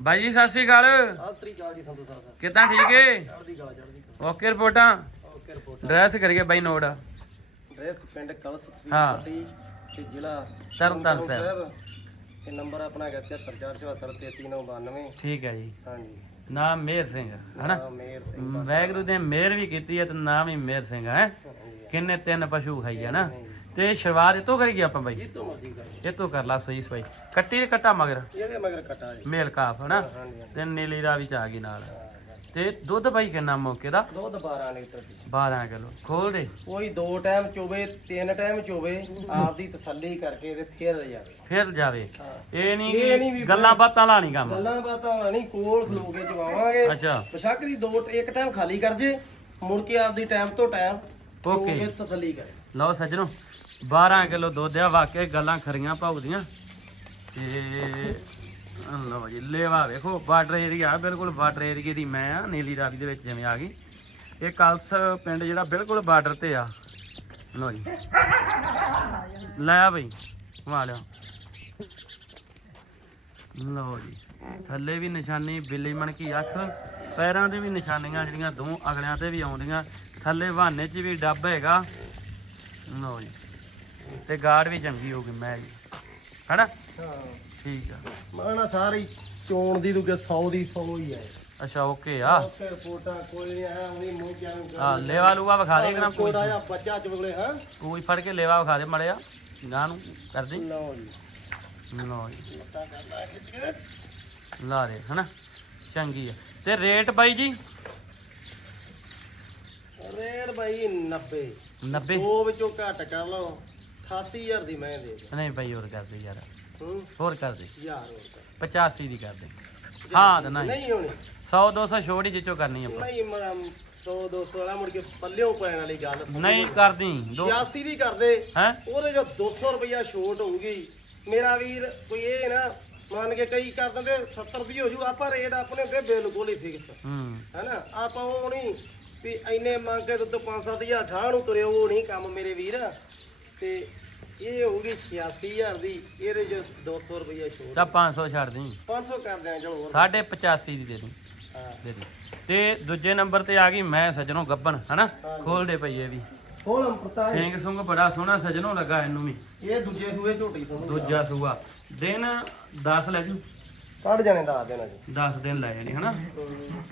ਬਾਈ ਜੀ ਸਤਿ ਸ਼੍ਰੀ ਅਕਾਲ। ਸਤਿ ਸ੍ਰੀ ਅਕਾਲ ਜੀ ਸੰਧੂ ਸਾਹਿਬ ਕਿਦਾਂ ਠੀਕ ਏ? ਚੜ੍ਹਦੀ ਕਲਾ ਚੜ੍ਹਦੀ ਕਲਾ। ਓਕੇ ਰਿਪੋਰਟਾਂ? Okay report. ਡਰੈਸ ਕਰੀਏ ਬਾਈ ਨੋਟ। ਡਰੈਸ ਪਿੰਡ ਕਲਸ ਹਾਂ। ਪੱਟੀ ਤੇ ਜ਼ਿਲ੍ਹਾ ਤਰਨਤਾਰਨ ਸਾਹਿਬ। ਤੇ ਨੰਬਰ ਆਪਣਾ ਹੈਗਾ 7474733992 ਠੀਕ ਹੈ ਜੀ। ਹਾਂਜੀ। ਨਾਮ ਮੇਰ ਸਿੰਘ ਹਨਾ? ਨਾਮ ਮੇਰ ਸਿੰਘ ਵੈਗਰੂ ਨੇ ਮੇਰ ਵੀ ਕੀਤੀ ਹੈ ਤੇ ਨਾਮ ਹੀ ਮੇਰ ਸਿੰਘ ਹੈ ਹਾਂਜੀ। ਕਿੰਨੇ ਤਿੰਨ ਪਸ਼ੂ ਖਾਈ ਹੈ ਨਾ? ਤੇ ਸ਼ੁਰੂਆਤ ਇਤੋਂ ਕਰੀਏ ਆਪਾਂ ਬਾਈ? ਇਹ ਤੋਂ ਕਰ ਇਹ ਤੋਂ ਕਰ ਲਾ ਸਹੀ ਸਵਾਈ। ਕੱਟੀ ਤੇ ਕੱਟਾ ਮਗਰ? ਇਹਦੇ ਮਗਰ ਕਟਾ ਜੀ। ਮੇਲ ਕਾਫ ਹਨਾ? ਤੇ ਨੀਲੀ ਰਾਵੀ ਚ ਆ ਗਈ ਨਾਲ। ਤੇ ਦੁੱਧ ਬਾਈ ਕਿੰਨਾ ਮੌਕੇ ਦਾ? ਦੁੱਧ 12 ਲੀਟਰ ਦੀ 12 ਕਿਲੋ। ਖੋਲ ਦੇ। ਕੋਈ ਦੋ ਟਾਈਮ ਚੋਵੇ ਤਿੰਨ ਟਾਈਮ ਚੋਵੇ ਆਪਦੀ ਤਸੱਲੀ ਕਰਕੇ ਤੇ ਫੇਰ ਜਾਵੇ। ਫਿਰ ਜਾਵੇ। ਇਹ ਇਹ ਨਹੀਂ ਗੱਲਾਂ ਬਾਤਾਂ ਲਾਣੀ ਕੰਮ। ਗੱਲਾਂ ਬਾਤਾਂ ਨਹੀਂ ਕੋਲ ਖਲੋ ਕੇ ਚਵਾਵਾਂਗੇ ਅੱਛਾ। ਬਸ਼ੱਕ ਦੀ ਦੋ ਇੱਕ ਟਾਈਮ ਖਾਲੀ ਕਰ ਜੇ ਮੁੜ ਕੇ ਆਪਦੀ ਟਾਈਮ ਤੋਂ ਟਾਈਮ Okay. ਕੇ ਤਸੱਲੀ ਕਰੇ। ਲਓ ਸੱਜਣੋ 12 ਕਿਲੋ ਦੁੱਧ ਆ, ਵਾਕਿਆ ਗੱਲਾਂ ਖਰੀਆਂ ਭਾਉਦੀਆਂ ਤੇ ਆਹ ਲਓ ਜੀ ਲੇਵਾ ਵੇਖੋ, ਬਾਰਡਰ ਏਰੀਆ ਬਿਲਕੁਲ ਬਾਰਡਰ ਏਰੀਏ ਦੀ ਮੈਂ ਆ, ਨੀਲੀ ਰਾਵੀ ਦੇ ਵਿੱਚ ਜਿਵੇਂ ਆ ਗਈ। ਇਹ ਕਲਸ ਪਿੰਡ ਜਿਹੜਾ ਬਿਲਕੁਲ ਬਾਰਡਰ ਤੇ ਆ। ਲਓ ਜੀ। ਲੈ ਆ ਬਈ ਘੁਮਾ ਲਿਆ। ਲਓ ਜੀ। ਥੱਲੇ ਵੀ ਨਿਸ਼ਾਨੀ, ਬਿੱਲੀ ਮਣਕੀ ਅੱਖ, ਪੈਰਾਂ ਦੇ ਵੀ ਨਿਸ਼ਾਨੀਆਂ ਜਿਹੜੀਆਂ, ਦੋ ਅਗਲਿਆਂ ਤੇ ਵੀ ਆਉਂਦੀਆਂ। ਥੱਲੇ ਬਹਾਨੇ 'ਚ ਵੀ ਡੱਬ ਹੈਗਾ। ਲਓ ਜੀ। ਤੇ ਗਾਰਡ ਵੀ ਚੰਗੀ ਹੋ ਗਈ ਮੈਂ ਜੀ ਹੈਨਾ? ਹਾਂ ਠੀਕ ਆ। ਮਾਣਾ ਸਾਰੀ ਚੋਣ ਦੀ ਤੂੰ ਕਿ 100 ਦੀ 100 ਹੀ ਹੈ ਅੱਛਾ ਓਕੇ ਆ। ਉੱਥੇ ਰਿਪੋਰਟਾਂ ਕੋਈ ਨਹੀਂ ਆਇਆ ਉਹਦੀ ਮੂੰਹ ਕਿਆ ਨੂੰ ਆ ਲੇਵਾ ਲੂਆ ਵਿਖਾ ਦੇ ਕਰਾਂ ਕੋਈ ਛੋਟਾ ਜਿਹਾ ਬੱਚਾ ਚਵਗਲੇ ਹਾਂ? ਕੋਈ ਫੜ ਕੇ ਲੇਵਾ ਵਿਖਾ ਦੇ ਮੜਿਆ ਗਾਂ ਨੂੰ ਕਰ ਦੇ। ਲਓ ਜੀ। ਲਓ ਜੀ। ਲਾ ਦੇ ਹਨਾ? ਚੰਗੀ ਆ। ਤੇ ਰੇਟ ਬਾਈ ਜੀ? ਰੇਡ ਬਾਈ 90 90 ਦੋ ਵਿੱਚੋਂ ਘੱਟ ਕਰ ਲਓ। 88000 ਦੀ ਮੈਂ ਦੇ ਦੇ ਨਹੀਂ ਬਾਈ ਹੋਰ ਕਰ ਦੇ ਯਾਰ। ਹੂੰ? ਹੋਰ ਕਰ ਦੇ। ਯਾਰ ਹੋਰ ਕਰ। 85 ਦੀ ਕਰ ਦੇ। ਹਾਂ ਤੇ ਨਹੀਂ। ਨਹੀਂ ਹੋਣੀ। 100 200 ਛੋੜ ਹੀ ਜਿੱਚੋ ਕਰਨੀ ਆਪਾਂ। ਨਹੀਂ ਮਰਾ 100 200 ਵਾਲਾ ਮੁੜ ਕੇ ਪੱਲਿਓਂ ਪੈਣ ਵਾਲੀ ਗੱਲ ਨਹੀਂ ਕਰਦੀ। ਦੋ 86 ਦੀ ਕਰਦੇ ਹੈ? ਉਹਦੇ ਜੋ 200 ਰੁਪਇਆ ਛੋਟ ਹੋਊਗੀ। ਮੇਰਾ ਵੀਰ ਕੋਈ ਇਹ ਨਾ ਮੰਨ ਕੇ ਕਈ ਕਰ ਦਿੰਦੇ 70 ਦੀ ਹੋ ਜੂ। ਆਪਾਂ ਰੇਟ ਆਪਣੇ ਹੁੰਦੇ ਬਿਲਕੁਲ ਹੀ ਫਿਕਸ ਹੂੰ। ਹੈਨਾ? ਆਪਾਂ ਉਹ ਨਹੀਂ ਵੀ ਇੰਨੇ ਮੰਗ ਕੇ ਦੁੱਧ 5-7000 ਠਾਹ ਨੂੰ ਤੁਰੇ ਉਹ ਨਹੀਂ ਕੰਮ ਮੇਰੇ ਵੀਰ। ਤੇ ਇਹ ਹੋਊਗੀ 86000 ਦੀ ਇਹਦੇ ਚ 200 ਰੁਪਇਆ ਛੋਟ ਤਾਂ 500 ਛੱਡ ਦੀ 500 ਕਰ ਦਿਆਂ ਚਲੋ ਹੋਰ। ਸਾਢੇ 85 ਦੀ ਦੇ ਦੀ ਹਾਂ। ਦੇ ਦੀ ਤੇ ਦੂਜੇ ਨੰਬਰ ਤੇ ਆ ਗਈ ਮੈਂ ਸਜਣੋ ਗੱਬਣ ਹਨਾ? ਖੋਲ ਦੇ ਪਈਏ ਵੀ। ਹੈ ਸਿੰਘ ਸੁੰਗ ਬੜਾ ਸੋਹਣਾ ਸਜਣੋ ਲੱਗਾ ਇਹਨੂੰ ਵੀ। ਇਹ ਦੂਜੇ ਸੂਏ ਝੋਟੀ ਸਮਝ ਦੂਜਾ ਸੂਆ। ਦਿਨ 10 ਲੈ ਜੂ। ਕੱਢ ਜਾਣੇ ਦੱਸ ਦੇਣਾ ਜੀ 10 ਦਿਨ ਲੈ ਜਾਣੇ ਹਨਾ?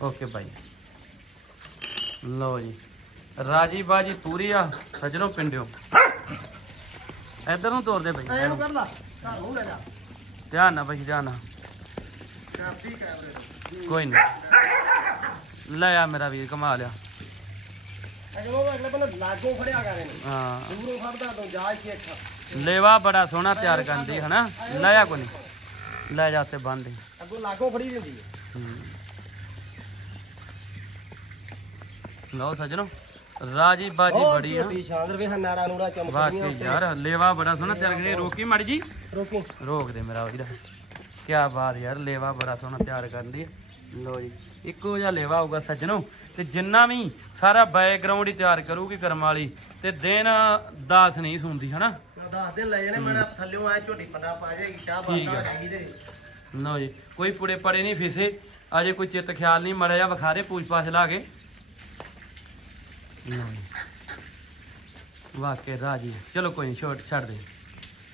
Okay bye. ਲਓ ਜੀ। ਰਾਜੀ ਬਾਜੀ ਪੂਰੀ ਆ ਸਜਣੋ ਪਿੰਡਿਓ। ਇਧਰ ਨੂੰ ਤੋਰਦੇ ਬਈ। ਐਨੂੰ ਕਰ ਲਾ। ਘਰ ਨੂੰ ਲੈ ਜਾ। ਧਿਆਨ ਨਾਲ ਬਈ ਧਿਆਨ ਨਾਲ। ਕਰਦੀ ਕੈਮਰੇ ਕੋਈ ਨਹੀਂ ਲੈ ਆ ਮੇਰਾ ਵੀਰ ਕਮਾ ਲਿਆ। ਬੰਦੇ ਲੇਵਾ ਬੜਾ ਸੋਹਣਾ ਤਿਆਰ ਕਰਦੀ ਹਨਾ? ਲੈ ਆ ਕੋਈ ਨਹੀਂ ਲੈ ਜਾ ਤੇ ਬੰਨ ਦੇ। ਅੱਗੋਂ ਲਾਗੋਂ ਫੜੀ ਦਿੰਦੀ ਹੂੰ। ਲਓ ਸਜਣੋ। ਰਾਜੀ ਬਾਜੀ ਬੜੀ ਆ। ਝੋਟੀ ਸ਼ਾਂਦਰ ਵੇ ਨਾੜਾ ਨੂੜਾ ਚਮਕਦੀਆਂ ਵਾਕਈ ਯਾਰ ਲੇਵਾ ਬੜਾ ਸੋਹਣਾ ਤਿਆਰ ਕਰੀ ਰੋਕੀ ਮੜ ਜੀ। ਰੋਕੀ। ਰੋਕ ਦੇ ਮੇਰਾ ਵੀਰ। ਕੀ ਬਾਤ ਯਾਰ ਲੇਵਾ ਬੜਾ ਸੋਹਣਾ ਤਿਆਰ ਕਰਦੀ ਹੈ ਲੋ ਜੀ ਇੱਕੋ ਜਿਹਾ ਲੇਵਾ ਹੋਊਗਾ ਸੱਜਣੋ। ਤੇ ਜਿੰਨਾ ਵੀ ਸਾਰਾ ਬੈਕਗ੍ਰਾਉਂਡ ਹੀ ਤਿਆਰ ਕਰੂਗੀ ਕਰਮ ਵਾਲੀ ਤੇ ਦਿਨ 10 ਨਹੀਂ ਸੁਣਦੀ ਹਨਾ? ਮੈਂ ਦੱਸ ਦਿਨ ਲੈ ਜਾਣੇ ਮੇਰਾ ਥੱਲਿਓਂ ਆਇਆ ਝੋਟੀ ਪੰਡਾ ਪਾ ਜਾਏਗੀ ਠੀਕ ਬਾਤਾਂ ਆ। ਹੈਗੀ ਤੇ। ਲਓ ਜੀ ਕੋਈ ਪੁੜੇ ਪੜੇ ਨਹੀਂ ਫਿਸੇ ਅਜੇ ਕੋਈ ਚਿੱਤ ਖਿਆਲ ਨਹੀਂ ਮੜਿਆ ਵਿਖਾਰੇ ਪੂਛ ਪਾਛ ਲਾ ਕੇ। ਜੀ। ਵਾਕੇ ਰਾਜੀ ਚਲੋ ਕੋਈ ਨੀ ਛੋਟ ਛੱਡ ਦੇ।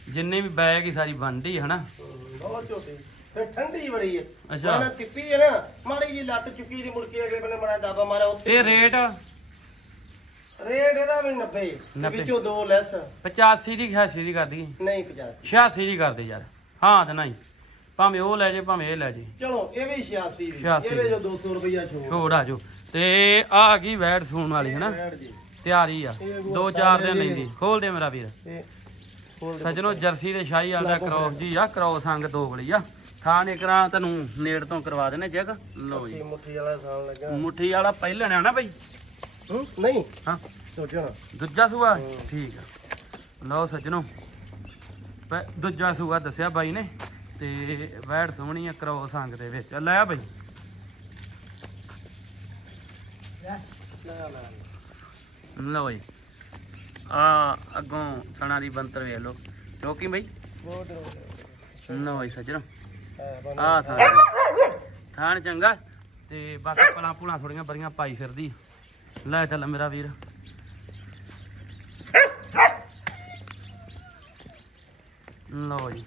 ਜਿੰਨੇ ਵੀ ਬੈਗ ਹੀ ਸਾਰੀ ਬਣਦੀ ਹਨਾ? ਬਹੁਤ ਝੋਟੀ ਤੇ ਠੰਡੀ ਬੜੀ ਹੈ। ਅੱਛਾ। ਮੈਂ ਤਿੱਪੀ ਹੈ ਨਾ ਮਾੜੀ ਜੀ ਲੱਤ ਚੁੱਕੀ ਦੀ ਮੁੜ ਕੇ ਅਗਲੇ ਬੰਨੇ ਮੜਾ ਦਾਬਾ ਮਾਰਿਆ ਉੱਥੇ ਇਹ ਰੇਟ? ਰੇਟ ਇਹਦਾ ਵੀ 90 ਤੇ ਨੱਬੇ। ਵਿੱਚੋਂ ਦੋ ਲੈਸ। 85 ਦੀ 86 ਦੀ ਕਰ ਦਈਏ। ਨਹੀਂ 50 86 ਦੀ ਕਰ ਦੇ ਯਾਰ। ਹਾਂ ਤੇ ਨਹੀਂ। ਭਾਵੇਂ ਉਹ ਲੈ ਜੇ ਭਾਵੇਂ ਇਹ ਲੈ ਜੇ। ਚਲੋ ਇਹ ਵੀ 86 ਦੀ 86 ਇਹਦੇ ਜੋ। 200 ਰੁਪਇਆ ਛੋੜ। ਛੋੜ ਆ ਜੋ। ਤੇ ਆ ਆ ਗਈ ਵੈਟ ਸੂਣ ਵਾਲੀ ਹਨਾ? ਜੀ। ਤਿਆਰੀ ਆ। ਇਹ ਦੋ ਚਾਰ ਦਿਨ ਲੈਂਦੀ। ਖੋਲ ਦੇ ਮੇਰਾ ਵੀਰ। ਇਹ ਖੋਲ ਦੇ ਸਜਣੋ ਜਰਸੀ ਦੇ ਸ਼ਾਹੀ ਵਾਲਾ ਦਾ ਕ੍ਰੋਸ ਜੀ ਆ ਕ੍ਰੋਸ ਅੰਗ ਦੋਗਲੀ ਆ। ਥਾਂ ਨੇ ਕਰਾਂ ਤੈਨੂੰ ਨੇੜ ਤੋਂ ਕਰਵਾ ਦੇਣੇ ਚੈੱਕ। ਲਓ ਜੀ। ਮੁੱਠੀ ਵਾਲਾ ਖਾਣ ਲੱਗਾ। ਮੁੱਠੀ ਵਾਲਾ ਪਹਿਲਾਂ ਆ ਨਾ ਬਈ? ਹੂੰ? ਨਹੀਂ। ਹਾਂ। ਸੋਚੋ ਨਾ ਦੂਜਾ ਸੂਆ। ਠੀਕ ਆ। ਲਓ ਸੱਜਣੋ। ਪੈ- ਦੂਜਾ ਸੂਆ ਦੱਸਿਆ ਬਾਈ ਨੇ। ਤੇ ਵੈੜ ਸੋਹਣੀ ਆ ਕਰੋ ਸੰਗ ਦੇ ਵਿੱਚ। ਲੈ ਬਈ। ਲੈ ਲਓ ਜੀ ਆ ਅੱਗੋਂ ਥਣਾ ਦੀ ਬੰਤਰ ਵੇਖ ਲਓ। ਚੌਕੀ ਬਈ? ਲਓ ਜੀ ਸੱਜਣੋ। ਆ ਥਾਂ। ਥਾਣ ਚੰਗਾ। ਤੇ ਬਾਕੀ ਪਲਾਂ ਪੁਲਾਂ ਥੋੜੀਆਂ ਬੜੀਆਂ ਪਾਈ ਫਿਰਦੀ। ਲੈ ਚੱਲ ਮੇਰਾ ਵੀਰ। ਲਓ ਜੀ।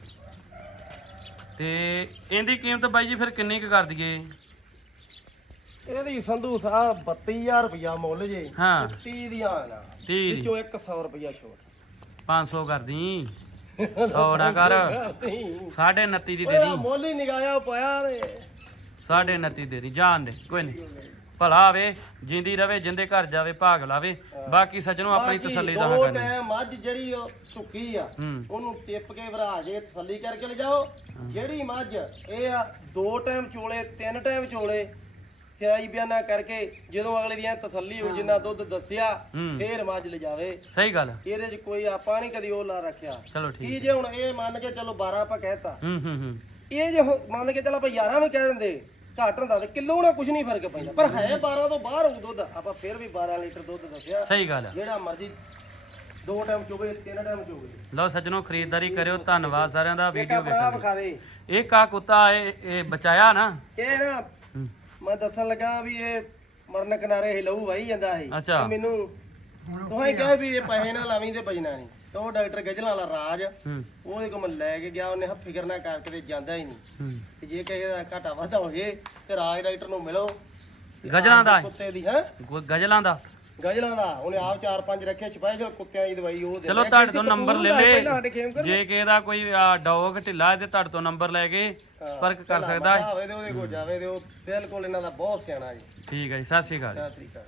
ਤੇ ਇਹਦੀ ਕੀਮਤ ਬਾਈ ਜੀ ਫਿਰ ਕਿੰਨੀ ਕੁ ਕਰ ਦਈਏ? ਇਹਦੀ ਸੰਧੂ ਸਾਹਿਬ 32000 ਰੁਪਇਆ ਮੁੱਲ ਜੇ। ਹਾਂ। 30 ਦੀਆਂ ਨਾ। 30 ਦੀ। ਵਿੱਚੋਂ 100 ਰੁਪਇਆ ਛੋਟ। 500 ਕਰ ਦੀ। ਥੋੜਾ ਕਰ। ਸਾਢੇ 29 ਦੀ ਦੇ ਦੀ। ਮੁੱਲ ਹੀ ਨਿਗਾਇਆ ਪਾਇਆ ਨੇ ਸਾਢੇ 29 ਦੇ ਦੀ। ਜਾਣ ਦੇ ਕੋਈ ਨਹੀਂ। ਭਲਾ ਆਵੇ ਜਿੰਦੀ ਰਵੇ ਜਿੰਦੇ ਘਰ ਜਾਵੇ ਭਾਗ ਲਾਵੇ। ਬਾਕੀ ਸੱਜਣੋਂ ਆਪਣੀ ਬਾਕੀ ਤਸੱਲੀ ਦਾ ਦੋ ਕਰਨੀ ਟਾਈਮ ਮੱਝ ਜਿਹੜੀ ਉਹ ਸੁੱਕੀ ਆ ਹੂੰ। ਉਹਨੂੰ ਟਿੱਪ ਕੇ ਭਰਾ ਜੇ ਤਸੱਲੀ ਕਰਕੇ ਲਿਜਾਓ। ਜਿਹੜੀ ਮੱਝ ਇਹ ਆ ਦੋ ਟਾਈਮ ਚੋਲੇ ਤਿੰਨ ਟਾਈਮ ਚੋਲੇ ਸਿਆਈ ਬਿਆਨਾ ਕਰਕੇ ਜਦੋਂ ਅਗਲੇ ਦੀ ਐਂ ਤਸੱਲੀ ਹੋ। ਜਿੰਨਾ ਦੁੱਧ ਦੱਸਿਆ ਹੂੰ। ਫੇਰ ਮੱਝ ਲਿਜਾਵੇ। ਸਹੀ ਗੱਲ। ਇਹਦੇ 'ਚ ਕੋਈ ਆਪਾਂ ਨਹੀਂ ਕਦੀ ਉਹ ਲਾ ਰੱਖਿਆ। ਚਲੋ ਕੀ ਠੀਕ ਜੇ ਹੁਣ ਇਹ ਮੰਨ ਕੇ ਚਲੋ 12 ਆਪਾਂ ਕਹਿਤਾ ਹੂੰ ਹੂੰ ਹੂੰ। ਇਹ ਜੇ ਹੁਣ ਮੰਨ ਕੇ ਚੱਲ ਆਪਾਂ 11 ਵੀ ਕਹਿ ਦਿੰਦੇ ਘੱਟ ਹੁੰਦਾ ਤੇ ਕਿਲੋ ਨਾਲ ਕੁਝ ਨਹੀਂ ਫ਼ਰਕ ਪੈਂਦਾ। ਪਰ ਹੈ 12 ਤੋਂ ਬਾਹਰ ਹੋਊ ਦੁੱਧ ਆਪਾਂ ਫੇਰ ਵੀ 12 ਲੀਟਰ ਦੁੱਧ ਦੱਸਿਆ। ਸਹੀ ਗੱਲ ਆ। ਜਿਹੜਾ ਮਰਜ਼ੀ ਦੋ ਟਾਈਮ ਚੋਵੇ ਤਿੰਨ ਟਾਈਮ ਚੋਵੇ। ਲਓ ਸੱਜਣੋਂ ਖਰੀਦਦਾਰੀ ਕਰਿਓ ਧੰਨਵਾਦ ਸਾਰਿਆਂ ਦਾ ਵੀਡੀਓ ਆਪਣਾ ਵੇਖਣ ਲਈ। ਵਿਖਾ ਦੇ। ਇਹ ਕਾ ਕੁੱਤਾ ਇਹ ਇਹ ਬਚਾਇਆ ਨਾ? ਇਹ ਨਾ ਹੂੰ, ਮੈਂ ਦੱਸਣ ਲੱਗਾ ਵੀ ਇਹ ਮਰਨ ਕਿਨਾਰੇ ਹੀ ਲਹੂ ਵਾਈ ਜਾਂਦਾ ਸੀ। ਅੱਛਾ। ਤੇ ਮੈਨੂੰ ਤੁਸੀਂ ਕਿਹਾ ਵੀ ਇਹ ਪੈਸੇ ਨਾ ਲਾਵੀਂ ਤੇ ਬਜਣਾ ਨਹੀਂ। ਤੇ ਉਹ ਡਾਕਟਰ ਗਜਲਾਂ ਵਾਲਾ ਰਾਜ ਉਹਦੇ ਕੋਲ ਮੈਂ ਲੈ ਕੇ ਗਿਆ ਉਹਨੇ ਫਿਕਰ ਨਾ ਕਰਕੇ ਤੇ ਜਾਂਦਾ ਹੀ ਨਹੀਂ। ਤੇ ਜੇ ਕਿਸੇ ਦਾ ਘਾਟਾ ਵਾਧਾ ਹੋ ਜੇ ਤੇ ਰਾਜ ਡਾਕਟਰ ਨੂੰ ਮਿਲੋ। ਗਜਲਾਂ ਦਾ? ਕੁੱਤੇ ਦੀ ਹੈ? ਗਜਲਾਂ ਦਾ? ਗਜਲਾਂ ਦਾ ਉਹਨੇ ਆਪ ਚਾਰ ਪੰਜ ਰੱਖੇ ਸਪੈਸ਼ਲ ਕੁੱਤਿਆਂ ਦੀ ਦਵਾਈ ਉਹ ਦੇ ਚਲੋ ਤੁਹਾਡੇ ਤੋਂ ਨੰਬਰ ਲੈ ਲੇ ਜੇ ਕਿਸੇ ਦਾ ਕੋਈ ਡੌਗ ਢਿੱਲਾ ਤੇ ਤੁਹਾਡੇ ਤੋਂ ਨੰਬਰ ਲੈ ਕੇ ਸੰਪਰਕ ਕਰ ਸਕਦਾ। ਹੈ ਹੋਵੇ ਤੇ ਉਹਦੇ ਕੋਲ ਜਾਵੇ ਤੇ ਉਹ ਬਿਲਕੁਲ ਇਹਨਾਂ ਦਾ ਬਹੁਤ ਸਿਆਣਾ ਜੀ। ਠੀਕ ਹੈ ਜੀ ਸਤਿ ਸ਼੍ਰੀ ਅਕਾਲ ਸਤਿ ਸ੍ਰੀ ਅਕਾਲ।